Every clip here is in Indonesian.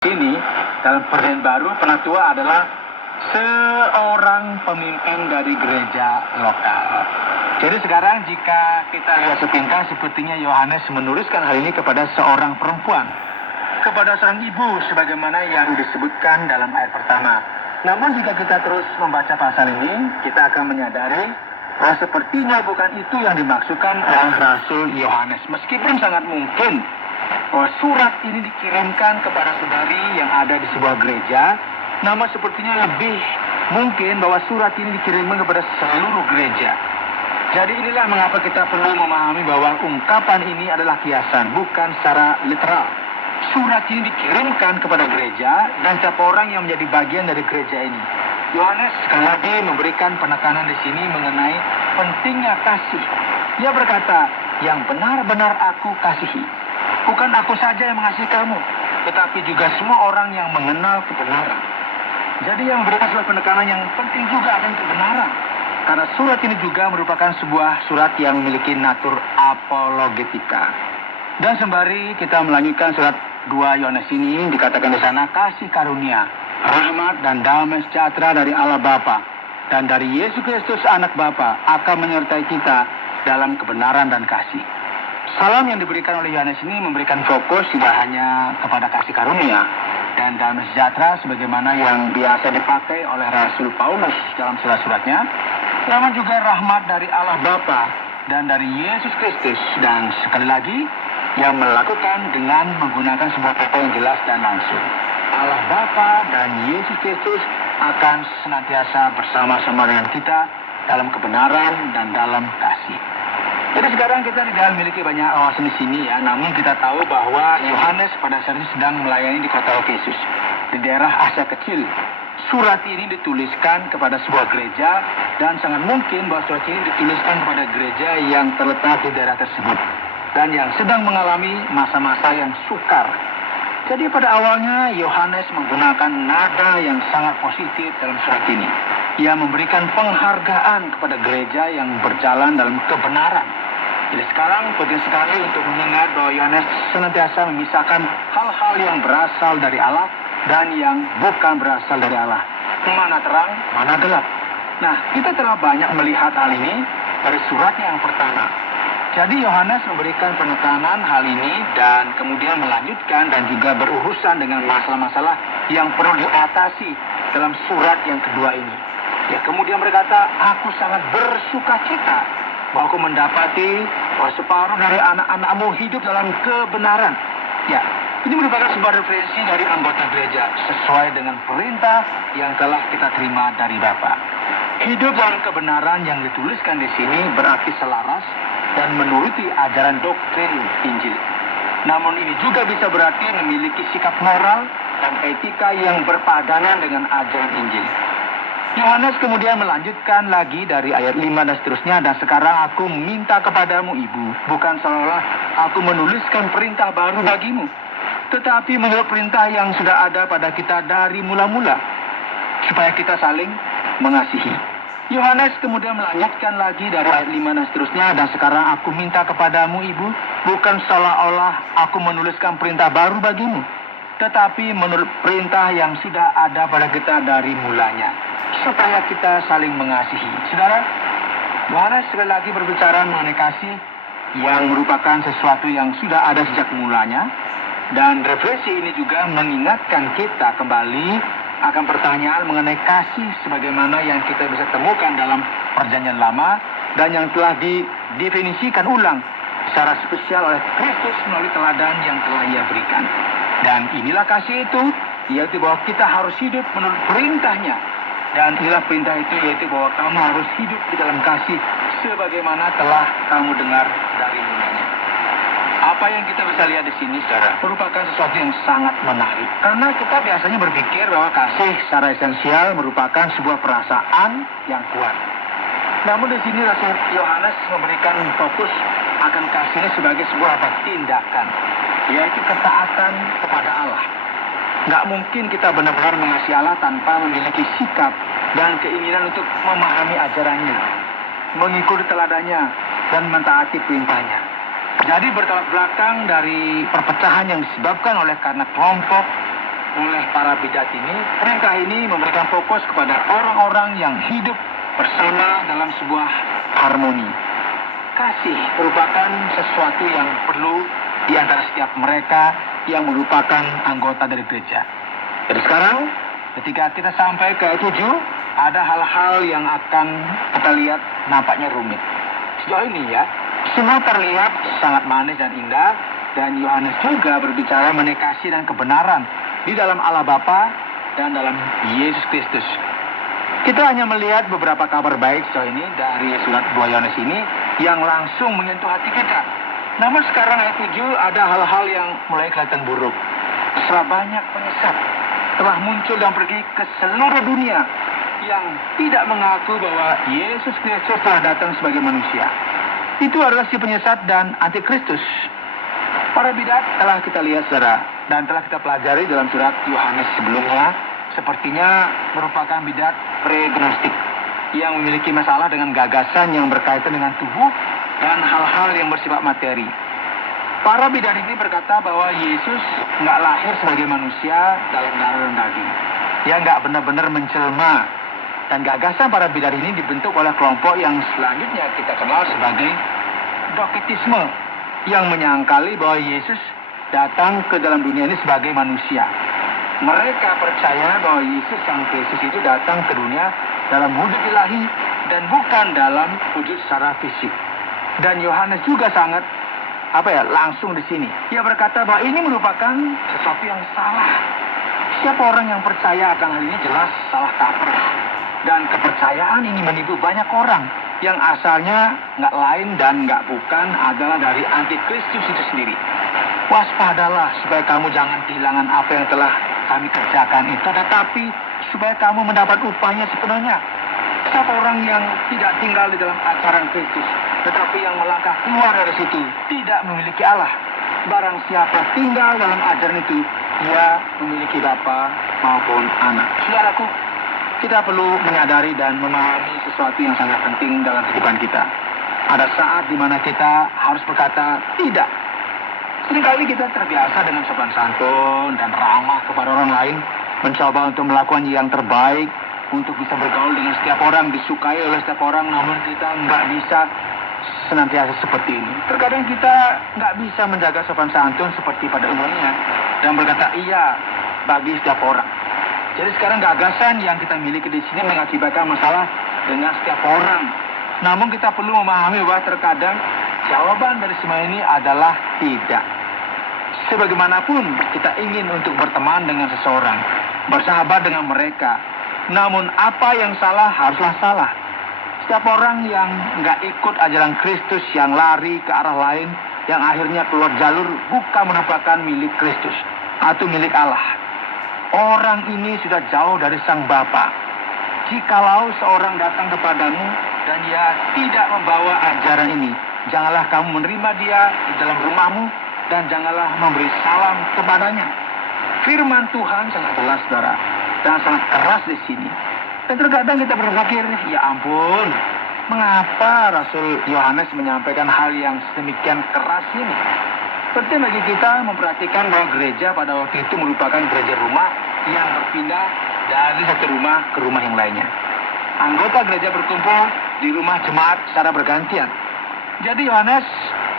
Ini dalam perjanjian baru penatua adalah seorang pemimpin dari gereja lokal. Jadi sekarang jika kita lihat sepintas, sepertinya Yohanes menuliskan hal ini kepada seorang perempuan, kepada seorang ibu sebagaimana yang disebutkan dalam ayat pertama. Namun jika kita terus membaca pasal ini, kita akan menyadari bahwa sepertinya bukan itu yang dimaksudkan oleh Rasul Yohanes. Meskipun sangat mungkin bahwa surat ini dikirimkan kepada saudari yang ada di sebuah gereja, namun sepertinya lebih mungkin bahwa surat ini dikirimkan kepada seluruh gereja. Jadi inilah mengapa kita perlu memahami bahwa ungkapan ini adalah kiasan, bukan secara literal. Surat ini dikirimkan kepada gereja dan setiap orang yang menjadi bagian dari gereja ini. Yohanes sekali lagi memberikan penekanan di sini mengenai pentingnya kasih. Dia berkata, yang benar-benar aku kasihi. Bukan aku saja yang mengasihi kamu, tetapi juga semua orang yang mengenal kebenaran. Jadi yang memberikan sebuah penekanan yang penting juga akan kebenaran. Karena surat ini juga merupakan sebuah surat yang memiliki natur apologetika. Dan sembari kita melanjutkan surat 2 Yohanes ini, dikatakan di sana, kasih karunia, rahmat dan damai sejahtera dari Allah Bapa dan dari Yesus Kristus anak Bapa akan menyertai kita dalam kebenaran dan kasih. Salam yang diberikan oleh Yohanes ini memberikan fokus tidak hanya kepada kasih karunia dan damai sejahtera sebagaimana yang biasa dipakai oleh Rasul Paulus dalam surat-suratnya, namun juga rahmat dari Allah Bapa dan dari Yesus Kristus, dan sekali lagi yang melakukan dengan menggunakan sebuah kata yang jelas dan langsung. Allah Bapa dan Yesus Kristus akan senantiasa bersama-sama dengan kita dalam kebenaran dan dalam kasih. Jadi sekarang kita tidak memiliki banyak wawasan di sini ya, namun kita tahu bahwa Yohanes pada saat ini sedang melayani di kota Efesus, di daerah Asia Kecil. Surat ini dituliskan kepada sebuah gereja dan sangat mungkin bahwa surat ini dituliskan kepada gereja yang terletak di daerah tersebut dan yang sedang mengalami masa-masa yang sukar. Jadi pada awalnya Yohanes menggunakan nada yang sangat positif dalam surat ini. Ia memberikan penghargaan kepada gereja yang berjalan dalam kebenaran. Jadi sekarang penting sekali untuk mengingat bahwa Yohanes senantiasa memisahkan hal-hal yang berasal dari Allah dan yang bukan berasal dari Allah. Mana terang, mana gelap. Nah, kita telah banyak melihat hal ini dari suratnya yang pertama. Jadi Yohanes memberikan penekanan hal ini dan kemudian melanjutkan dan juga berurusan dengan masalah-masalah yang perlu diatasi dalam surat yang kedua ini. Ya, kemudian berkata, aku sangat bersuka cita bahwa aku mendapati bahwa separuh dari anak-anakmu hidup dalam kebenaran. Ya, ini merupakan sebuah referensi dari anggota gereja sesuai dengan perintah yang telah kita terima dari Bapa. Hidup dalam kebenaran yang dituliskan di sini berarti selaras dan menuruti ajaran doktrin Injil. Namun ini juga bisa berarti memiliki sikap moral dan etika yang berpadanan dengan ajaran Injil. Yohanes kemudian melanjutkan lagi dari ayat 5 dan seterusnya, dan sekarang aku minta kepadamu ibu, bukan seolah aku menuliskan perintah baru bagimu, tetapi menurut perintah yang sudah ada pada kita dari mula-mula, supaya kita saling mengasihi. Yohanes kemudian melanjutkan lagi dari ayat 5 dan seterusnya, dan sekarang aku minta kepadamu ibu, bukan seolah-olah aku menuliskan perintah baru bagimu, tetapi menurut perintah yang sudah ada pada kita dari mulanya, supaya kita saling mengasihi. Saudara, Yohanes sekali lagi berbicara mengenai kasih yang merupakan sesuatu yang sudah ada sejak mulanya, dan referensi ini juga mengingatkan kita kembali akan pertanyaan mengenai kasih sebagaimana yang kita bisa temukan dalam perjanjian lama dan yang telah didefinisikan ulang secara spesial oleh Kristus melalui teladan yang telah Ia berikan. Dan inilah kasih itu, yaitu bahwa kita harus hidup menurut perintahnya. Dan inilah perintah itu, yaitu bahwa kamu harus hidup di dalam kasih sebagaimana telah kamu dengar dari mulanya. Apa yang kita bisa lihat di sini, saudara, merupakan sesuatu yang sangat menarik. Karena kita biasanya berpikir bahwa kasih secara esensial merupakan sebuah perasaan yang kuat. Namun di sini Rasul Yohanes memberikan fokus akan kasih ini sebagai sebuah tindakan, yaitu ketaatan kepada Allah. Nggak mungkin kita benar-benar mengasihi Allah tanpa memiliki sikap dan keinginan untuk memahami ajarannya, mengikuti teladannya, dan mentaati perintahnya. Jadi bertolak belakang dari perpecahan yang disebabkan oleh karena kelompok para bidat ini, perintah ini memberikan fokus kepada orang-orang yang hidup bersama dalam sebuah harmoni. Kasih merupakan sesuatu yang perlu di antara setiap mereka yang merupakan anggota dari gereja. Jadi sekarang, ketika kita sampai ke 7, ada hal-hal yang akan kita lihat nampaknya rumit. Sejauh ini ya, semua terlihat sangat manis dan indah, dan Yohanes juga berbicara mengenai kasih dan kebenaran di dalam Allah Bapa dan dalam Yesus Kristus. Kita hanya melihat beberapa kabar baik sejauh ini dari surat 2 Yohanes ini yang langsung menyentuh hati kita. Namun sekarang ayat 7 ada hal-hal yang mulai kelihatan buruk. Setelah banyak penyesat telah muncul dan pergi ke seluruh dunia yang tidak mengaku bahwa Yesus Kristus telah datang sebagai manusia. Itu adalah si penyesat dan antikristus. Para bidat telah kita lihat, saudara, dan telah kita pelajari dalam surat Yohanes sebelumnya, sepertinya merupakan bidat pre-gnostik yang memiliki masalah dengan gagasan yang berkaitan dengan tubuh dan hal-hal yang bersifat materi. Para bidat ini berkata bahwa Yesus nggak lahir sebagai manusia dalam darah dan daging. Dia nggak benar-benar menjelma. Dan gagasan para bidat ini dibentuk oleh kelompok yang selanjutnya kita kenal sebagai doketisme, yang menyangkali bahwa Yesus datang ke dalam dunia ini sebagai manusia. Mereka percaya bahwa Yesus Sang Kristus itu datang ke dunia dalam wujud ilahi dan bukan dalam wujud secara fisik. Dan Yohanes juga sangat langsung di sini. Dia berkata bahwa ini merupakan sesuatu yang salah. Siapa orang yang percaya akan hal ini jelas salah kaprah. Dan kepercayaan ini menipu banyak orang yang asalnya nggak lain dan nggak bukan adalah dari antikristus itu sendiri. Waspadalah supaya kamu jangan kehilangan apa yang telah kami kerjakan itu, tetapi supaya kamu mendapat upahnya sepenuhnya. Siapa orang yang tidak tinggal di dalam ajaran Kristus, tetapi yang melangkah keluar dari situ, tidak memiliki Allah. Barang siapa tinggal dalam ajaran itu, ia memiliki Bapa maupun Anak. Saudaraku, kita perlu menyadari dan memahami sesuatu yang sangat penting dalam kehidupan kita. Ada saat di mana kita harus berkata tidak. Seringkali kita terbiasa dengan sopan santun dan ramah kepada orang lain, mencoba untuk melakukan yang terbaik, untuk bisa bergaul dengan setiap orang, disukai oleh setiap orang, namun kita nggak bisa senantiasa seperti ini. Terkadang kita nggak bisa menjaga sopan santun seperti pada umumnya, dan berkata iya bagi setiap orang. Jadi sekarang gagasan yang kita miliki di sini mengakibatkan masalah dengan setiap orang. Namun kita perlu memahami bahwa terkadang jawaban dari semua ini adalah tidak. Sebagaimanapun kita ingin untuk berteman dengan seseorang, bersahabat dengan mereka, namun apa yang salah haruslah salah. Setiap orang yang nggak ikut ajaran Kristus, yang lari ke arah lain, yang akhirnya keluar jalur, bukan merupakan milik Kristus atau milik Allah. Orang ini sudah jauh dari Sang Bapa. Jikalau seorang datang kepadamu dan dia tidak membawa ajaran ini, janganlah kamu menerima dia di dalam rumahmu dan janganlah memberi salam kepadanya. Firman Tuhan sangat jelas, saudara, dan sangat keras di sini. Dan terkadang kita berpikir, ya ampun, mengapa Rasul Yohanes menyampaikan hal yang sedemikian keras ini? Penting bagi kita memperhatikan bahwa gereja pada waktu itu merupakan gereja rumah yang berpindah dari satu rumah ke rumah yang lainnya. Anggota gereja berkumpul di rumah jemaat secara bergantian. Jadi Yohanes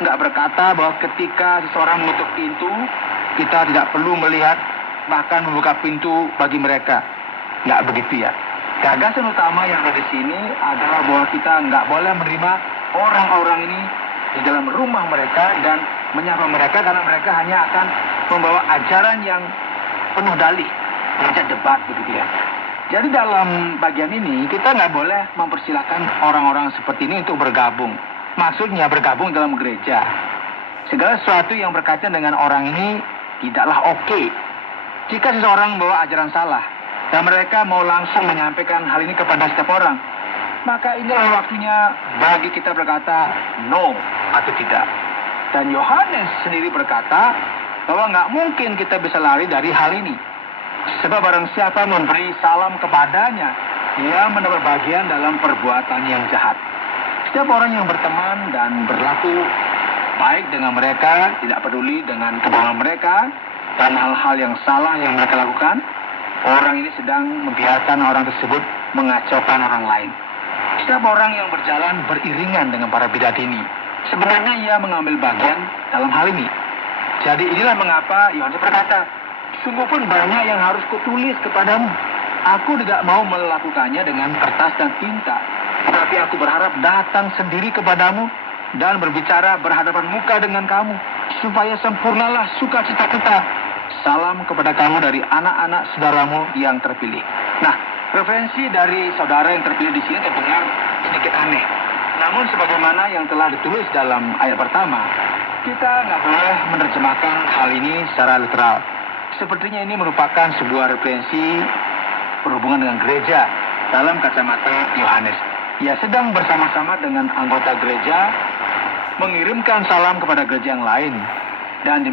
nggak berkata bahwa ketika seseorang mengetuk pintu, kita tidak perlu melihat bahkan membuka pintu bagi mereka. Nggak begitu ya. Gagasan utama yang ada di sini adalah bahwa kita nggak boleh menerima orang-orang ini di dalam rumah mereka dan menyapa mereka, karena mereka hanya akan membawa ajaran yang penuh dalih, mengajak debat begitu ya. Jadi dalam bagian ini kita nggak boleh mempersilahkan orang-orang seperti ini untuk bergabung. Maksudnya bergabung dalam gereja. Segala sesuatu yang berkaitan dengan orang ini tidaklah oke. Jika seseorang membawa ajaran salah dan mereka mau langsung menyampaikan hal ini kepada setiap orang, maka inilah waktunya bagi kita berkata no atau tidak. Dan Yohanes sendiri berkata bahwa nggak mungkin kita bisa lari dari hal ini. Sebab barang siapa memberi salam kepadanya, dia mendapat bagian dalam perbuatan yang jahat. Setiap orang yang berteman dan berlaku baik dengan mereka, tidak peduli dengan kebohongan mereka dan hal-hal yang salah yang mereka lakukan, orang ini sedang membiarkan orang tersebut mengacaukan orang lain. Setiap orang yang berjalan beriringan dengan para bidat ini, sebenarnya ia mengambil bagian dalam hal ini. Jadi inilah mengapa Yohanes berkata, sungguh pun banyak yang harus kutulis kepadamu. Aku tidak mau melakukannya dengan kertas dan tinta, tetapi aku berharap datang sendiri kepadamu dan berbicara berhadapan muka dengan kamu, supaya sempurnalah sukacita kita. Salam kepada kamu dari anak-anak saudaramu yang terpilih. Nah, referensi dari saudara yang terpilih di sini terdengar sedikit aneh. Namun sebagaimana yang telah ditulis dalam ayat pertama, kita nggak boleh menerjemahkan hal ini secara literal. Sepertinya ini merupakan sebuah referensi berhubungan dengan gereja dalam kacamata Yohanes. Ia sedang bersama-sama dengan anggota gereja mengirimkan salam kepada gereja yang lain. Dan demikian